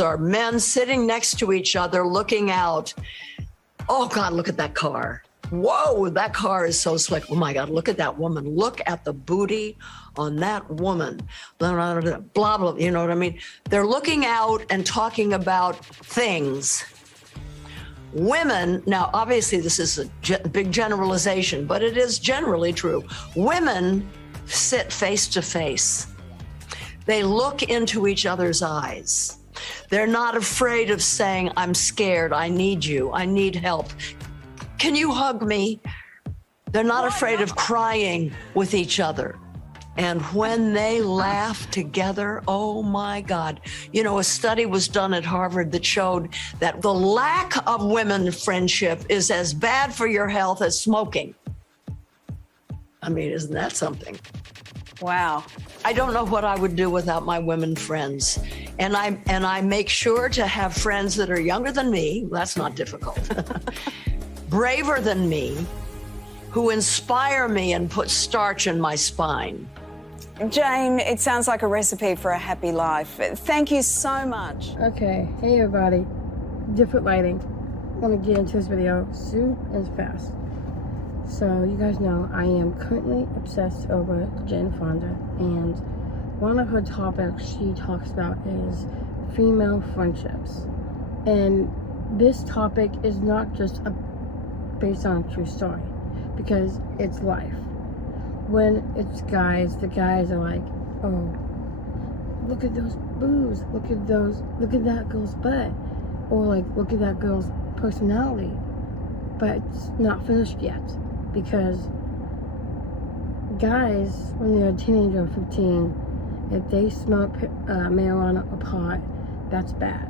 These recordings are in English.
are men sitting next to each other looking out. Oh God, look at that car. Whoa, that car is so slick. Oh my God, look at that woman. Look at the booty on that woman. Blah, blah, blah, blah, blah. You know what I mean? They're looking out and talking about things. Women, now obviously this is a big generalization, but it is generally true. Women sit face to face. They look into each other's eyes. They're not afraid of saying, I'm scared, I need you, I need help. Can you hug me? They're not afraid of crying with each other. And when they laugh together, oh my God. You know, a study was done at Harvard that showed that the lack of women friendship is as bad for your health as smoking. I mean, isn't that something? Wow. I don't know what I would do without my women friends. And I make sure to have friends that are younger than me. That's not difficult. Braver than me, who inspire me and put starch in my spine. Jane, it sounds like a recipe for a happy life. Thank you so much. Okay, hey everybody. Different lighting. I'm gonna get into this video soon and fast. So you guys know I am currently obsessed over Jane Fonda, and one of her topics she talks about is female friendships. And this topic is not just based on a true story, because it's life. When it's guys, the guys are like, oh, look at those boobs, look at that girl's butt, or like, look at that girl's personality. But it's not finished yet, because guys, when they're a teenager or 15, if they smoke marijuana or pot, that's bad,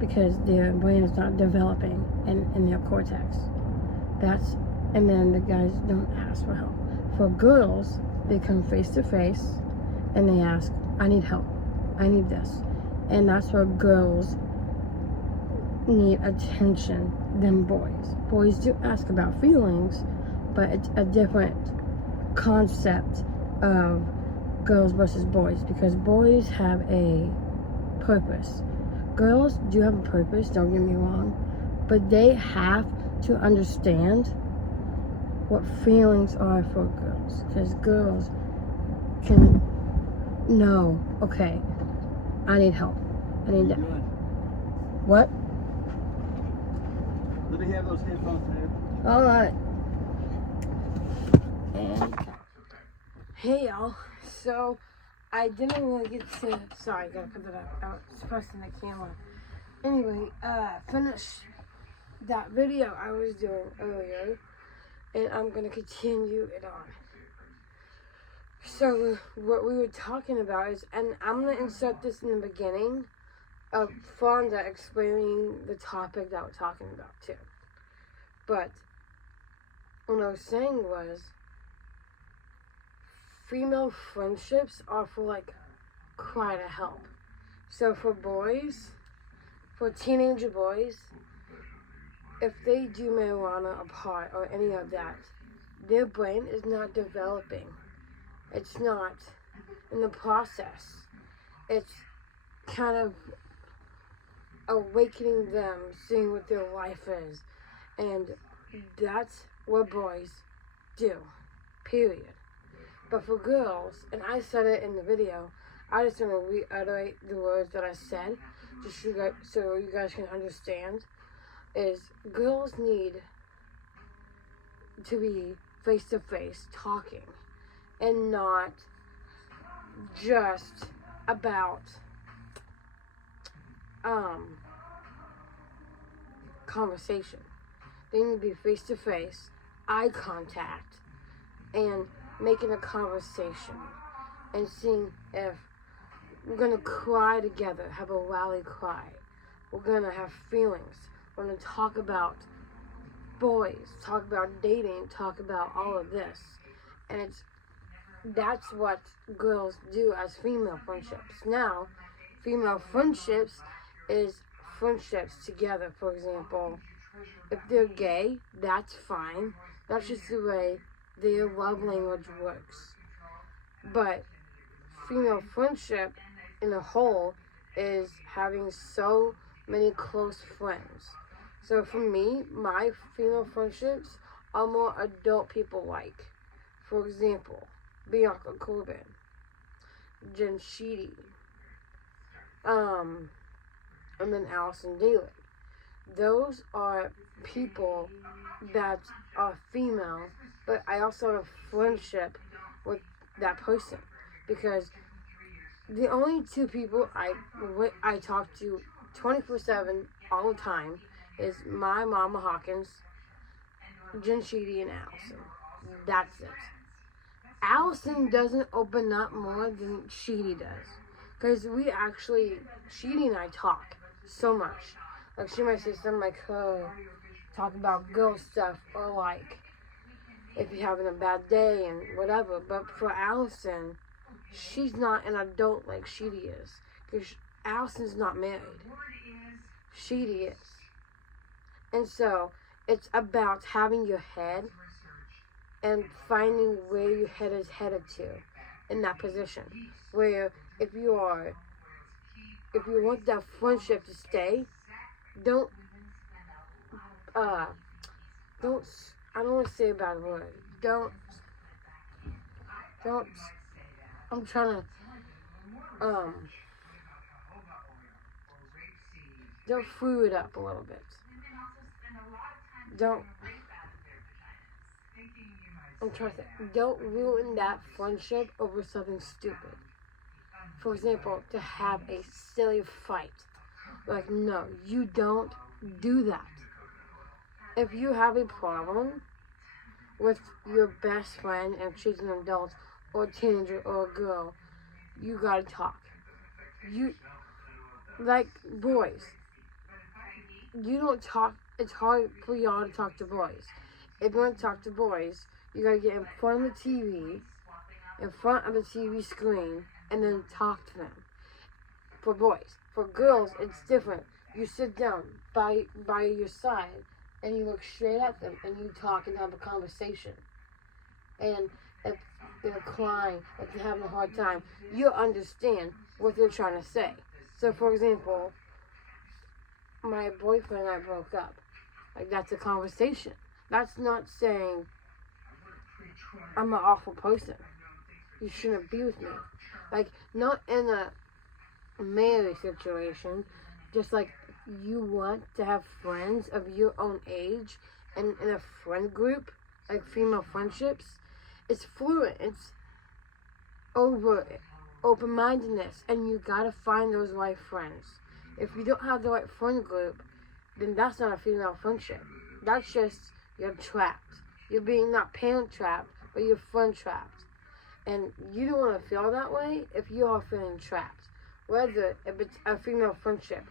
because their brain is not developing in their cortex. And then the guys don't ask for help. For girls, they come face to face and they ask, I need help, I need this. And that's where girls need attention than boys. Boys do ask about feelings, but it's a different concept of girls versus boys, because boys have a purpose. Girls do have a purpose, don't get me wrong, but they have to understand what feelings are for girls, because girls can know, okay, I need help, I need that. What? Let me have those headphones, man. All right. And hey y'all, so I didn't really get to, sorry, gotta put that up, I was pressing the camera. Anyway, finish that video I was doing earlier, and I'm gonna continue it on. So what we were talking about is, and I'm gonna insert this in the beginning of Fonda explaining the topic that we're talking about too. But what I was saying was, female friendships are for like cry to help. So for boys, for teenager boys, if they do marijuana or pot or any of that, their brain is not developing. It's not in the process. It's kind of awakening them, seeing what their life is. And that's what boys do, period. But for girls, and I said it in the video, I just want to reiterate the words that I said, just so you guys can understand, is girls need to be face-to-face talking, and not just about conversation. They need to be face-to-face, eye contact, and making a conversation, and seeing if we're gonna cry together, have a rally cry. We're gonna have feelings. We're gonna talk about boys, talk about dating, talk about all of this. And that's what girls do as female friendships. Now, female friendships is friendships together. For example, if they're gay, that's fine. That's just the way their love language works. But female friendship in a whole is having so many close friends. So for me, my female friendships are more adult people like. For example, Bianca Corbin, Jen Sheedy, and then Allison Daly. Those are people that are female, but I also have a friendship with that person because the only two people I talk to 24/7 all the time is my mama Hawkins, Jen Sheedy, and Allison. That's it. Allison doesn't open up more than Sheedy does. Because Sheedy and I talk so much. Like, she might say something like, talk about girl stuff, or like, if you're having a bad day and whatever. But for Allison, she's not an adult like Sheedy is. Because Allison's not married. Sheedy is. And so, it's about having your head and finding where your head is headed to in that position. Where if you want that friendship to stay, don't I don't want to say a bad word. Don't I'm trying to don't screw it up a little bit. Don't ruin that friendship over something stupid. For example, to have a silly fight. Like, no, you don't do that. If you have a problem with your best friend and she's an adult or a teenager or a girl, you gotta talk. Like boys, you don't talk. It's hard for y'all to talk to boys. If you want to talk to boys, you gotta get in front of the TV, in front of the TV screen, and then talk to them. For boys. For girls, it's different. You sit down by your side, and you look straight at them, and you talk and have a conversation. And if they're crying, if they're having a hard time, you'll understand what they're trying to say. So, for example, my boyfriend and I broke up. Like, that's a conversation. That's not saying I'm an awful person. You shouldn't be with me. Like, not in a marriage situation. Just like you want to have friends of your own age and in a friend group, like female friendships. It's fluid. It's over open-mindedness, and you gotta find those right friends. If you don't have the right friend group, then that's not a female friendship. That's just you're trapped. You're being not parent trapped, but you're friend trapped. And you don't want to feel that way if you are feeling trapped. Whether if it's a female friendship,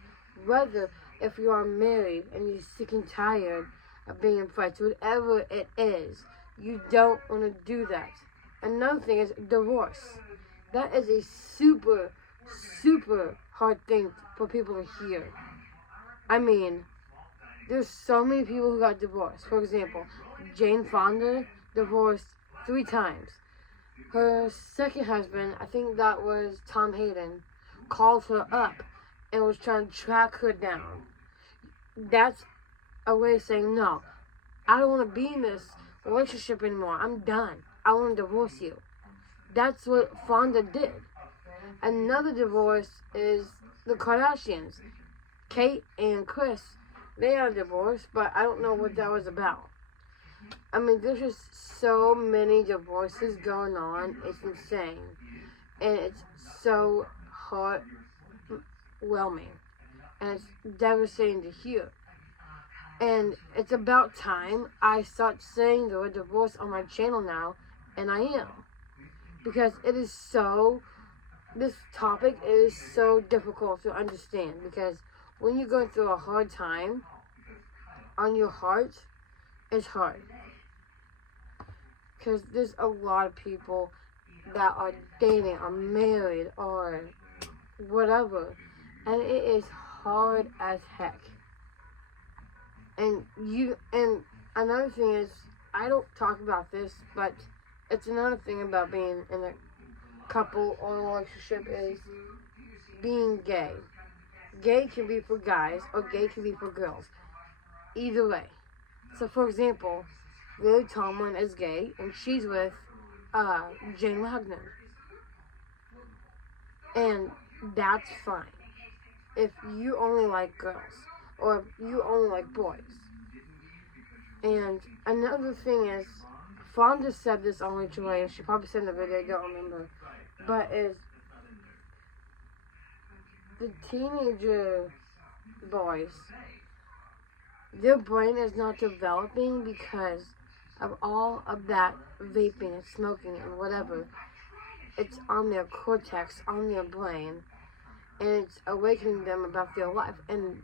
whether if you are married and you're sick and tired of being in fights, whatever it is, you don't want to do that. Another thing is divorce. That is a super, super hard thing for people to hear. I mean, there's so many people who got divorced. For example, Jane Fonda divorced 3 times. Her second husband, I think that was Tom Hayden, called her up and was trying to track her down. That's a way of saying, no, I don't want to be in this relationship anymore. I'm done. I want to divorce you. That's what Fonda did. Another divorce is the Kardashians. Kate and Chris, they are divorced, but I don't know what that was about. I mean, there's just so many divorces going on. It's insane. And it's so heartwarming. And it's devastating to hear. And it's about time I start saying the word divorce on my channel now. And I am. Because this topic is so difficult to understand. Because when you're going through a hard time on your heart, it's hard. Because there's a lot of people that are dating or married or whatever. And it is hard as heck. And another thing is, I don't talk about this, but it's another thing about being in a couple or relationship is being gay. gay can be for guys or gay can be for girls. Either way. So, for example, Lily Tomlin is gay and she's with Jane Wagner. And that's fine. If you only like girls or if you only like boys. And another thing is, Fonda said this on Rachel Ray, and she probably said in the video, I don't remember, but is the teenager boys, their brain is not developing because of all of that vaping and smoking and whatever. It's on their cortex, on their brain, and it's awakening them about their life. And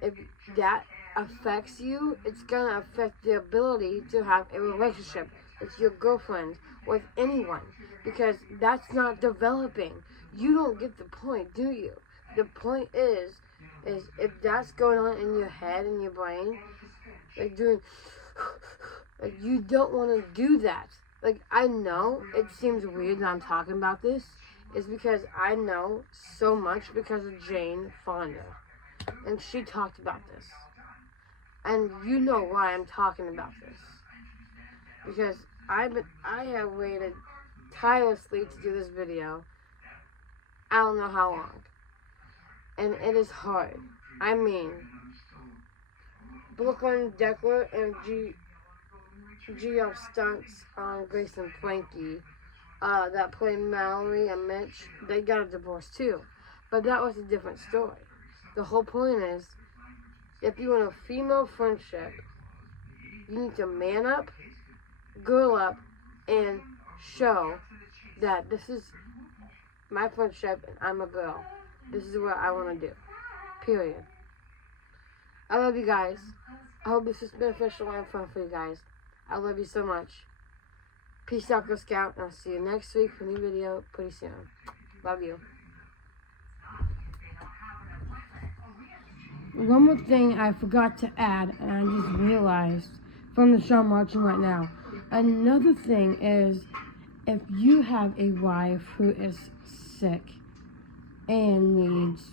if that affects you, it's gonna affect the ability to have a relationship with your girlfriend, with anyone, because that's not developing. You don't get the point, do you? The point is if that's going on in your head and your brain, like doing, like you don't want to do that. Like, I know it seems weird that I'm talking about this, is because I know so much because of Jane Fonda, and she talked about this. And you know why I'm talking about this. Because I have waited tirelessly to do this video. I don't know how long. And it is hard. I mean, Brooklyn Decker and G.F. Stunts on Grace and Frankie that played Mallory and Mitch, they got a divorce too. But that was a different story. The whole point is, if you want a female friendship, you need to man up, girl up, and show that this is my friendship and I'm a girl. This is what I want to do. Period. I love you guys. I hope this is beneficial and fun for you guys. I love you so much. Peace out, Girl Scout, and I'll see you next week for a new video pretty soon. Love you. One more thing I forgot to add, and I just realized from the show I'm watching right now. Another thing is, if you have a wife who is sick and needs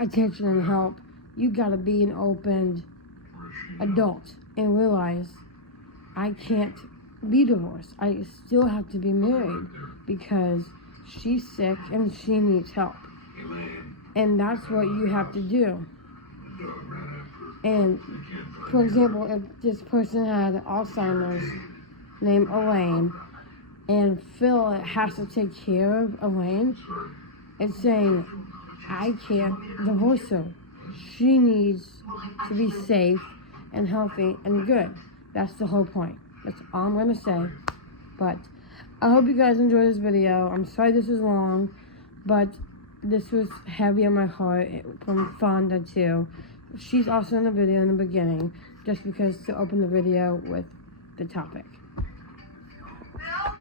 attention and help, you gotta be an open adult and realize I can't be divorced. I still have to be married because she's sick and she needs help. And that's what you have to do. And, for example, if this person had Alzheimer's named Elaine, and Phil has to take care of Elaine, it's saying, I can't divorce her. She needs to be safe and healthy and good. That's the whole point. That's all I'm going to say. But I hope you guys enjoyed this video. I'm sorry this is long, but this was heavy on my heart from Fonda too. She's also in the video in the beginning, just because to open the video with the topic.